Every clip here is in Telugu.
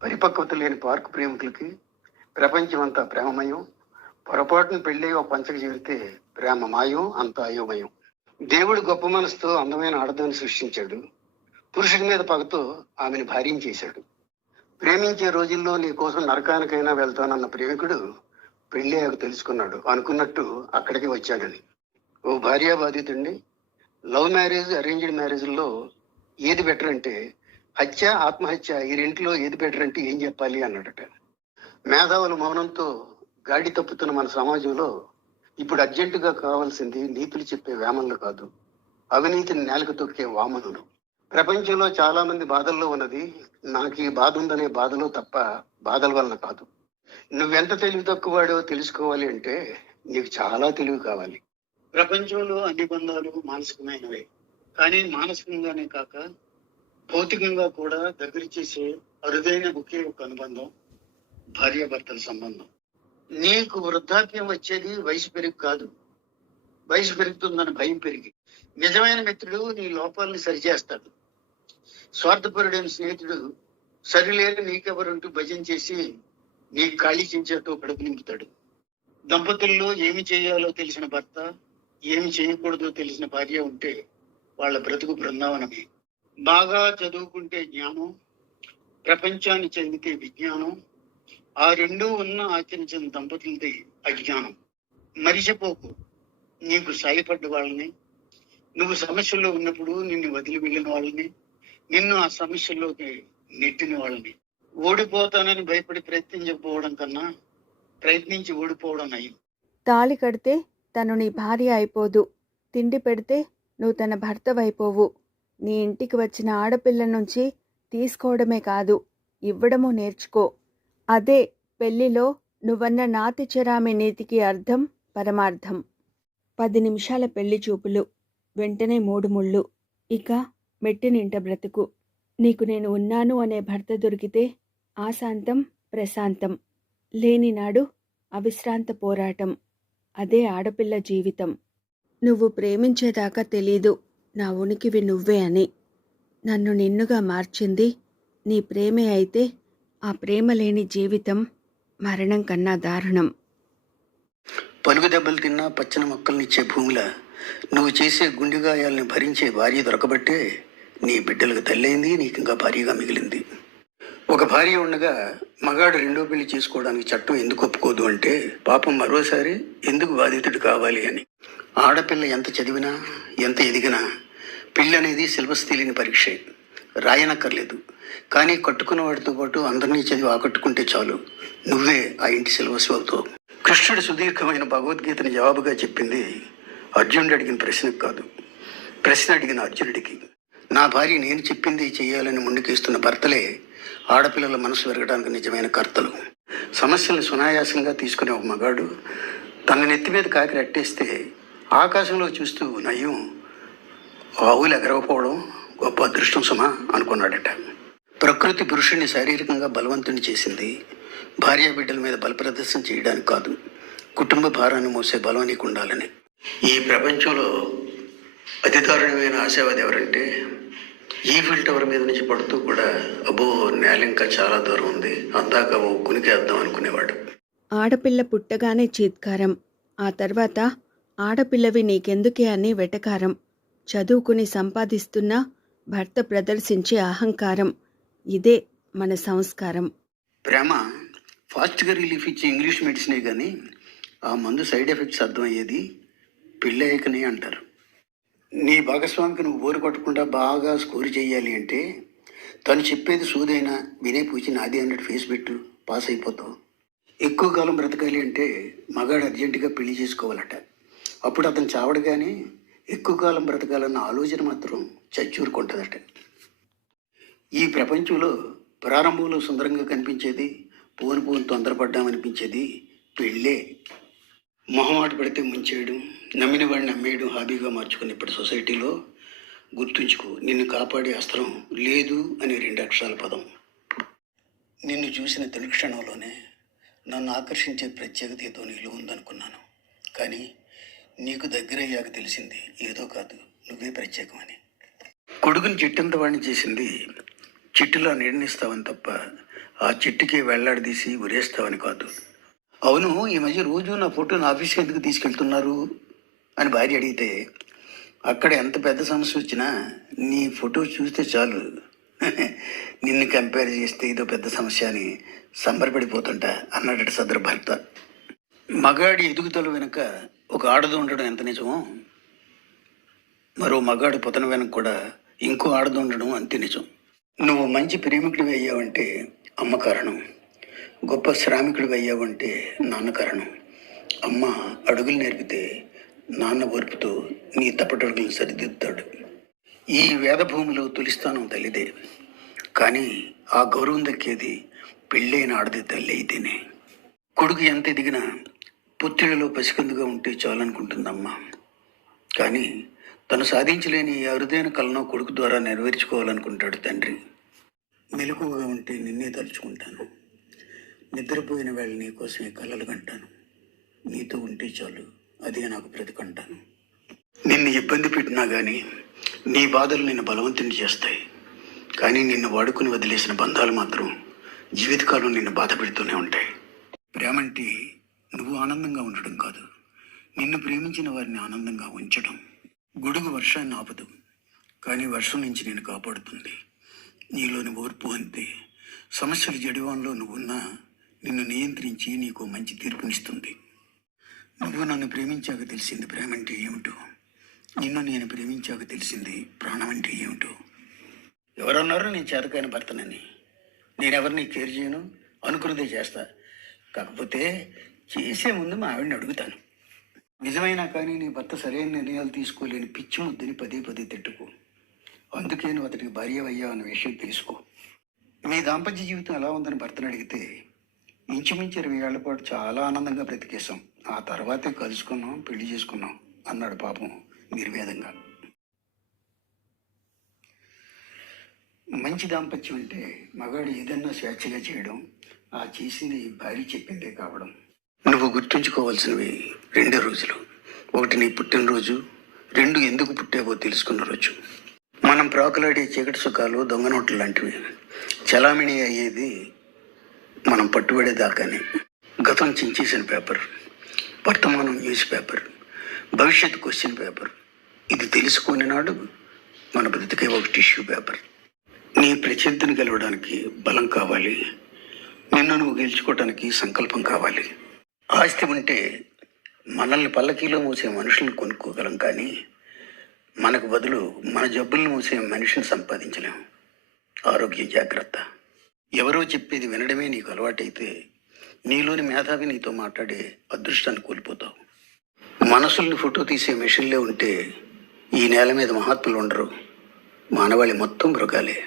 పరిపక్వత లేని పార్కు ప్రేమికులకి ప్రపంచం అంతా ప్రేమమయం. పొరపాటున పెళ్ళి ఒక పంచకు చేరితే ప్రేమ మాయం, అంత అయోమయం. దేవుడు గొప్ప మనసుతో అందమైన ఆడదాన్ని సృష్టించాడు. పురుషుడి మీద పగతో ఆమెను భార్యం చేశాడు. ప్రేమించే రోజుల్లో నీ కోసం నరకానికైనా వెళ్తానన్న ప్రేమికుడు పెళ్ళయ్యాక తెలుసుకున్నాడు అనుకున్నట్టు అక్కడికి వచ్చాడని. ఓ భార్యా బాధితుడిని లవ్ మ్యారేజ్, అరేంజ్డ్ మ్యారేజ్లో ఏది బెటర్ అంటే హత్య, ఆత్మహత్య ఈ రెంటిలో ఏది బెటర్ అంటే ఏం చెప్పాలి అన్నాడట. మేధావుల మౌనంతో గాడి తప్పుతున్న మన సమాజంలో ఇప్పుడు అర్జెంటుగా కావాల్సింది నీతులు చెప్పే వేమన్లు కాదు, అవినీతిని నేలకు తొక్కే వామనులు. ప్రపంచంలో చాలా మంది బాధల్లో ఉన్నది నాకు ఈ బాధ ఉందనే బాధలో తప్ప బాధల వలన కాదు. నువ్వెంత తెలివి తక్కువవాడో తెలుసుకోవాలి అంటే నీకు చాలా తెలివి కావాలి. ప్రపంచంలో అన్ని బంధాలు మానసికమైనవే, కానీ మానసికంగానే కాక భౌతికంగా కూడా దగ్గర చేసే అరుదైన ఒకే ఒక అనుబంధం భార్యాభర్తల సంబంధం. నీకు వృద్ధాప్యం వచ్చేది వయసు పెరిగి కాదు, వయసు పెరుగుతుందని భయం పెరిగి. నిజమైన మిత్రుడు నీ లోపాలని సరిచేస్తాడు. స్వార్థపరుడైన స్నేహితుడు సరిలేని నీకెవరంటూ భజన చేసి నీ ఖాళీ చించేతో కడుపు నింపుతాడు. దంపతుల్లో ఏమి చేయాలో తెలిసిన భర్త, ఏమి చేయకూడదో తెలిసిన భార్య ఉంటే వాళ్ళ బ్రతుకు బృందావనమే. బాగా చదువుకుంటే జ్ఞానం, ప్రపంచాన్ని చెందితే విజ్ఞానం, ఆ రెండూ ఉన్న ఆచరించిన దంపతులది అజ్ఞానం. మరిచిపోకు నీకు సాయపడ్డ వాళ్ళని, నువ్వు సమస్యల్లో ఉన్నప్పుడు నిన్ను వదిలి వెళ్ళిన వాళ్ళని, నిన్ను ఆ సమస్యల్లోకి నెట్టిన వాళ్ళని. ఓడిపోతానని భయపడి ప్రయత్నించకపోవడం కన్నా ప్రయత్నించి ఓడిపోవడం నయం. తాళి కడితే తను నీ భార్య అయిపోదు, తిండి పెడితే నువ్వు తన భర్తవైపోవు. నీ ఇంటికి వచ్చిన ఆడపిల్ల నుంచి తీసుకోవడమే కాదు, ఇవ్వడము నేర్చుకో. అదే పెళ్లిలో నువ్వన్న నాతి చెరామి నీతికి అర్థం, పరమార్థం. 10 నిమిషాల పెళ్లి చూపులు, వెంటనే 3 ముళ్ళు. ఇక మెట్టినింట బ్రతుకు. నీకు నేను ఉన్నాను అనే భర్త దొరికితే ఆశాంతం ప్రశాంతం, లేనినాడు అవిశ్రాంత పోరాటం. అదే ఆడపిల్ల జీవితం. నువ్వు ప్రేమించేదాకా తెలీదు నా ఉనికివి నువ్వే అని. నన్ను నిన్నుగా మార్చింది నీ ప్రేమే అయితే ఆ ప్రేమ లేని జీవితం మరణం కన్నా దారుణం. పలుగు దెబ్బలు తిన్నా పచ్చని మొక్కల్నిచ్చే భూమిలా నువ్వు చేసే గుండెగాయాలని భరించే భార్య దొరకబట్టే నీ బిడ్డలకు తల్లైంది, నీకు ఇంకా భార్యగా మిగిలింది. ఒక భార్య ఉండగా మగాడు రెండో పెళ్లి చేసుకోవడానికి చట్టం ఎందుకు ఒప్పుకోదు అంటే పాపం మరోసారి ఎందుకు బాధితుడు కావాలి అని. ఆడపిల్ల ఎంత చదివినా ఎంత ఎదిగినా పెళ్ళి అనేది సిలబస్ తెలియని పరీక్షే. రాయనక్కర్లేదు, కానీ కట్టుకున్న వాడితో పాటు అందరినీ చదివి ఆకట్టుకుంటే చాలు, నువ్వే ఆ ఇంటి సిలబస్ అవుతావు. కృష్ణుడు సుదీర్ఘమైన భగవద్గీతని జవాబుగా చెప్పింది అర్జునుడు అడిగిన ప్రశ్నకు కాదు, ప్రశ్న అడిగిన అర్జునుడికి. నా భార్య నేను చెప్పింది చేయాలని ముందుకేస్తున్న భర్తలే ఆడపిల్లల మనసు పెరగడానికి నిజమైన కర్తలు. సమస్యలను సునాయాసంగా తీసుకునే ఒక మగాడు తన నెత్తి మీద కాకి అట్టేస్తే ఆకాశంలో చూస్తూ నయ్యం ఆవులు ఎగరకపోవడం గొప్ప అదృష్టం సుమా అనుకున్నాడట. ప్రకృతి పురుషుడిని శారీరకంగా బలవంతుని చేసింది భార్య బిడ్డల మీద బలప్రదర్శన చేయడానికి కాదు, కుటుంబ భారాన్ని మోసే బలం నీకు ఉండాలని. ఈ ప్రపంచంలో అతి దారుణమైన ఆశావాది ఎవరంటే ఈఫిల్ టవర్ మీద నుంచి పడుతూ కూడా అబ్బో నేల ఇంకా చాలా దూరం ఉంది, అందాక ఓ కునికేద్దాం అనుకునేవాడు. ఆడపిల్ల పుట్టగానే చీత్కారం, ఆ తర్వాత ఆడపిల్లవి నీకెందుకే అని వెటకారం. చదువుకుని సంపాదిస్తున్నా భర్త ప్రదర్శించే అహంకారం. ఇదే మన సంస్కారం. ప్రేమ ఫాస్ట్గా రిలీఫ్ ఇచ్చే ఇంగ్లీష్ మెడిసినే కానీ ఆ మందు సైడ్ ఎఫెక్ట్స్ అర్థమయ్యేది పెళ్ళయ్యాకనే అంటారు. నీ భాగస్వామికి నువ్వు బోరు కొట్టకుండా బాగా స్కోర్ చేయాలి అంటే తను చెప్పేది సూదైనా వినే పూచి నాది అన్నట్టు ఫేస్ పెట్టు, పాస్ అయిపోతావు. ఎక్కువ కాలం బ్రతకాలి అంటే మగాడు అర్జెంటుగా పెళ్లి చేసుకోవాలట. అప్పుడు అతను చావడగానే ఎక్కువ కాలం బ్రతకాలన్న ఆలోచన మాత్రం చచ్చూరుకుంటుందట. ఈ ప్రపంచంలో ప్రారంభంలో సుందరంగా కనిపించేది, పోను పోను తొందరపడ్డామనిపించేది పెళ్ళే. మొహమాట పడితే ముంచేయడం, నమ్మిన వాడిని నమ్మేయడం హాబీగా మార్చుకుని ఇప్పటి సొసైటీలో గుర్తుంచుకో, నిన్ను కాపాడే అస్త్రం లేదు అనే 2 అక్షరాల పదం. నిన్ను చూసిన తొలి క్షణంలోనే నన్ను ఆకర్షించే ప్రత్యేకత ఏదో నీలో ఉందనుకున్నాను, కానీ నీకు దగ్గరయ్యాక తెలిసింది ఏదో కాదు, నువ్వే ప్రత్యేకమని. కొడుకుని చెట్టంత వాడిని చేసింది చెట్టులా నిర్ణయిస్తావని తప్ప ఆ చెట్టుకి వెళ్లాడదీసి ఉరేస్తావని కాదు. అవును, ఈ మధ్య రోజు నా ఫోటో నా ఆఫీస్కి ఎందుకు తీసుకెళ్తున్నారు అని భార్య అడిగితే, అక్కడ ఎంత పెద్ద సమస్య వచ్చినా నీ ఫోటో చూస్తే చాలు నిన్ను కంపేర్ చేస్తే ఇదో పెద్ద సమస్య అని సంబరపడిపోతుంటా అన్నాడట సదరు భర్త. మగాడి ఎదుగుదల వెనుక ఒక ఆడది ఉండడం ఎంత నిజమో, మరో మగాడి పతనం వెనక కూడా ఇంకో ఆడది ఉండడం అంతే నిజం. నువ్వు మంచి ప్రేమికుడివి అయ్యావంటే అమ్మ కారణం, గొప్ప శ్రామికుడివి అయ్యావంటే నాన్న కారణం. అమ్మ అడుగులు నేర్పితే నాన్న ఓర్పుతో నీ తప్పటడుగులు సరిదిద్దుతాడు. ఈ వేద భూమిలో తొలి స్థానం తల్లిదే, కానీ ఆ గౌరవం దక్కేది పెళ్ళైన ఆడది తల్లి అయితేనే. కొడుకు ఎంత ఎదిగినా పుత్రులలో పసికందుగా ఉంటే చాలనుకుంటుందమ్మా. కానీ తను సాధించలేని ఈ అరుదైన కలను కొడుకు ద్వారా నెరవేర్చుకోవాలనుకుంటాడు తండ్రి. మెలకువగా ఉంటే నిన్నే తలుచుకుంటాను, నిద్రపోయిన వేళ నీ కోసమే కలలు కంటాను. నీతో ఉంటే చాలు, అదే నాకు బ్రతికంటాను. నిన్ను ఇబ్బంది పెట్టినా కానీ నీ బాధలు నిన్ను బలవంతుని చేస్తాయి, కానీ నిన్ను వాడుకుని వదిలేసిన బంధాలు మాత్రం జీవితకాలం నిన్ను బాధ పెడుతూనే ఉంటాయి. ప్రేమంటే నువ్వు ఆనందంగా ఉండడం కాదు, నిన్ను ప్రేమించిన వారిని ఆనందంగా ఉంచడం. గొడుగు వర్షాన్ని ఆపదు, కానీ వర్షం నుంచి నేను కాపాడుతుంది. నీలోని ఓర్పు అంతే. సమస్యల జడివాన్లో నువ్వున్నా నిన్ను నియంత్రించి నీకు మంచి తీర్పునిస్తుంది. నువ్వు నన్ను ప్రేమించాక తెలిసింది ప్రేమంటే ఏమిటో, నిన్ను నేను ప్రేమించాక తెలిసింది ప్రాణం అంటే ఏమిటో. ఎవరన్నారో నేను చేతకాని భర్తనని? నేనెవరిని కేర్ చేయను, అనుకున్నదే చేస్తా. కాకపోతే చేసే ముందు మా ఆవిడని అడుగుతాను. నిజమైనా కానీ నీ భర్త సరైన నిర్ణయాలు తీసుకోలేని పిచ్చి ముద్దని పదే పదే తిట్టుకో. అందుకే నువ్వు అతనికి భార్య అయ్యావు అన్న విషయం తెలుసుకో. మీ దాంపత్య జీవితం ఎలా ఉందని భర్తను అడిగితే, ఇంచుమించు 20 ఏళ్ల పాటు చాలా ఆనందంగా బ్రతికేశాం, ఆ తర్వాతే కలుసుకున్నాం, పెళ్లి చేసుకున్నాం అన్నాడు పాపం నిర్వేదంగా. మంచి దాంపత్యం అంటే మగాడు ఏదన్నా స్వేచ్ఛగా చేయడం, ఆ చేసింది భార్య చెప్పిందే కావడం. నువ్వు గుర్తుంచుకోవాల్సినవి 2 రోజులు. 1 నీ పుట్టినరోజు, 2 ఎందుకు పుట్టావో తెలుసుకున్న రోజు. మనం ప్రాకులాడే చీకటి సుఖాలు దొంగ నోట్లు లాంటివి. చలామణి అయ్యేది మనం పట్టుబడేదాకానే. గతం చించేసిన పేపర్, వర్తమానం న్యూస్ పేపర్, భవిష్యత్తు క్వశ్చన్ పేపర్. ఇది తెలుసుకునే నాడు మన బ్రతికే ఒక టిష్యూ పేపర్. నీ ప్రత్యర్థిని గెలవడానికి బలం కావాలి, నిన్ను నువ్వు గెలుచుకోవడానికి సంకల్పం కావాలి. ఆస్తి ఉంటే మనల్ని పల్లకీలో మోసే మనుషులను కొనుక్కోగలం, కానీ మనకు బదులు మన జబ్బులను మోసే మనిషిని సంపాదించలేం. ఆరోగ్య జాగ్రత్త. ఎవరో చెప్పేది వినడమే నీకు అలవాటైతే నీలోని మేధావి నీతో మాట్లాడే అదృష్టాన్ని కోల్పోతావు. మనసుల్ని ఫోటో తీసే మెషిన్లే ఉంటే ఈ నేల మీద మహాత్ములు ఉండరు, మానవాళి మొత్తం మృగాలే.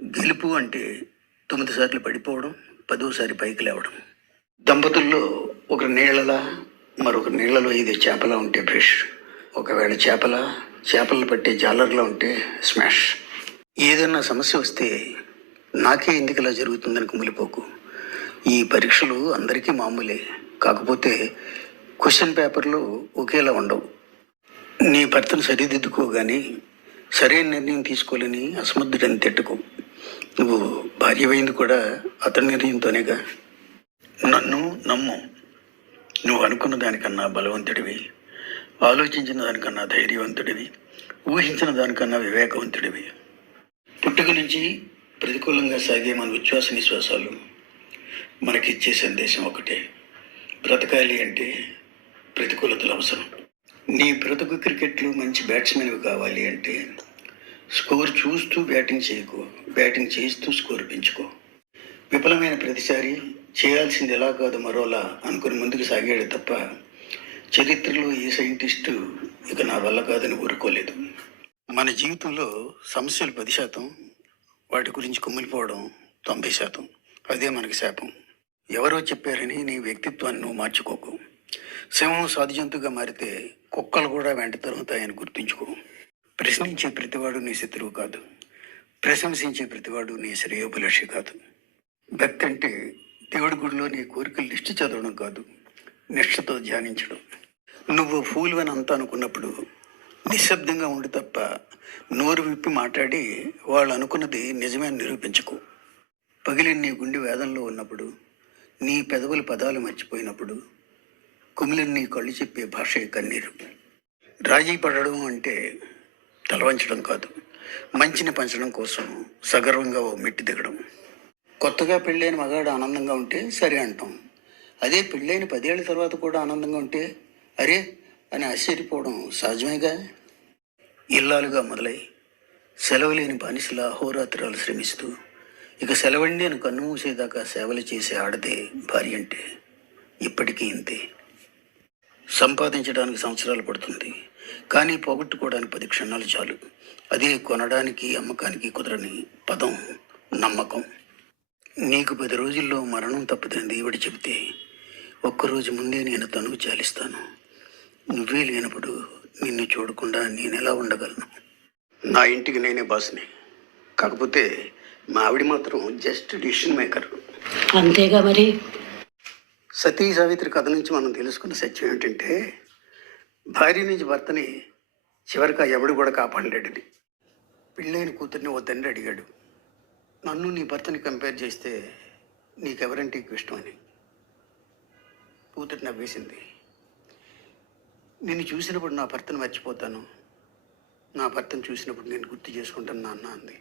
గెలుపు అంటే 9 సార్లు పడిపోవడం, 10వ పైకి లేవడం. దంపతుల్లో ఒకరు నీళ్ళలా, మరొక నీళ్లలో ఇది చేపలా ఉంటే బ్రష్. ఒకవేళ చేపలను పట్టే జాలర్లా ఉంటే స్మాష్. ఏదన్నా సమస్య వస్తే నాకే ఎందుకు ఇలా జరుగుతుందని కుమిలిపోకు. ఈ పరీక్షలు అందరికీ మామూలే, కాకపోతే క్వశ్చన్ పేపర్లు ఒకేలా ఉండవు. నీ భర్తను సరిదిద్దుకోగానే సరైన నిర్ణయం తీసుకోలేని అసమర్థుడని తిట్టుకో. నువ్వు భార్యమైంది కూడా అతని నిర్ణయంతోనేగా. నన్ను నమ్ము, నువ్వు అనుకున్న దానికన్నా బలవంతుడివి, ఆలోచించిన దానికన్నా ధైర్యవంతుడివి, ఊహించిన దానికన్నా వివేకవంతుడివి. పుట్టుక నుంచి ప్రతికూలంగా సాగే మన ఉచ్ఛ్వాస నిశ్వాసాలు మనకిచ్చే సందేశం ఒకటే: బ్రతకాలి అంటే ప్రతికూలతలు అవసరం. నీ బ్రతుకు క్రికెట్లో మంచి బ్యాట్స్మెన్వి కావాలి అంటే స్కోర్ చూస్తూ బ్యాటింగ్ చేయకు, బ్యాటింగ్ చేస్తూ స్కోర్ పెంచుకో. విఫలమైన ప్రతిసారి చేయాల్సింది ఎలా కాదు మరోలా అనుకుని ముందుకు సాగాడు తప్ప చరిత్రలో ఏ సైంటిస్టు ఇక నా వల్ల కాదని ఊరుకోలేదు. మన జీవితంలో సమస్యలు 10%, వాటి గురించి కుమిలిపోవడం 90%. అదే మనకి శాపం. ఎవరో చెప్పారని నీ వ్యక్తిత్వాన్ని నువ్వు మార్చుకోకు. సింహం సాధుజంతుగా మారితే కుక్కలు కూడా వెంట తరుగుతాయని గుర్తుంచుకో. ప్రశ్నించే ప్రతివాడు నీ శత్రువు కాదు, ప్రశంసించే ప్రతివాడు నీ శ్రేయోభిలాషి కాదు. భక్తి అంటే దేవుడి గుడిలో నీ కోరికల లిస్టు చదవడం కాదు, నిష్ఠతో ధ్యానించడం. నువ్వు ఫూల్ అని అంతా అనుకున్నప్పుడు నిశ్శబ్దంగా ఉండి తప్ప నోరు విప్పి మాట్లాడి వాళ్ళు అనుకున్నది నిజమే అని నిరూపించుకో. పగిలిన నీ గుండె వేదంలో ఉన్నప్పుడు, నీ పెదవుల పదాలు మర్చిపోయినప్పుడు, కుమిలిన నీ కళ్ళు చెప్పే భాషే కన్నీరు. రాజీ పడడం అంటే తలవంచడం కాదు, మంచిని పంచడం కోసం సగర్వంగా ఓ మెట్టి దిగడం. కొత్తగా పెళ్ళైన మగాడు ఆనందంగా ఉంటే సరే అంటాం. అదే పెళ్ళైన 10 ఏళ్ల తర్వాత కూడా ఆనందంగా ఉంటే అరే అని ఆశ్చర్యపోవడం సహజమేగా. ఇల్లాలుగా మొదలై సెలవు లేని బానిసల అహోరాత్రాలు శ్రమిస్తూ ఇక సెలవండి అని కన్ను మూసేదాకా సేవలు చేసే ఆడదే భార్య అంటే ఇప్పటికీ ఇంతే. సంపాదించడానికి సంవత్సరాలు పడుతుంది, కానీ పోగొట్టుకోవడానికి 10 క్షణాలు చాలు. అదే కొనడానికి అమ్మకానికి కుదరని పదం నమ్మకం. నీకు 10 రోజుల్లో మరణం తప్పుతుంది దేవుడు చెబితే, ఒక్కరోజు ముందే నేను తనువు చాలిస్తాను. నువ్వే లేనప్పుడు నిన్ను చూడకుండా నేనెలా ఉండగలను? నా ఇంటికి నేనే బాస్ని, కాకపోతే మా ఆవిడ మాత్రం జస్ట్ డిసిషన్ మేకర్. అంతేగా మరి. సతీ సావిత్రి కథ నుంచి మనం తెలుసుకున్న సత్యం ఏమిటంటే, భార్య నుంచి భర్తని చివరికి ఆ ఎవడు కూడా కాపాడలేడని. పెళ్ళైన కూతుర్ని ఓ తండ్రి అడిగాడు, నన్ను నీ భర్తని కంపేర్ చేస్తే నీకెవరంటే ఎక్కువ ఇష్టం అని. కూతురు నవ్వేసింది. నిన్ను చూసినప్పుడు నా భర్తను మర్చిపోతాను, నా భర్తను చూసినప్పుడు నేను గుర్తు చేసుకుంటాను నాన్న అంది.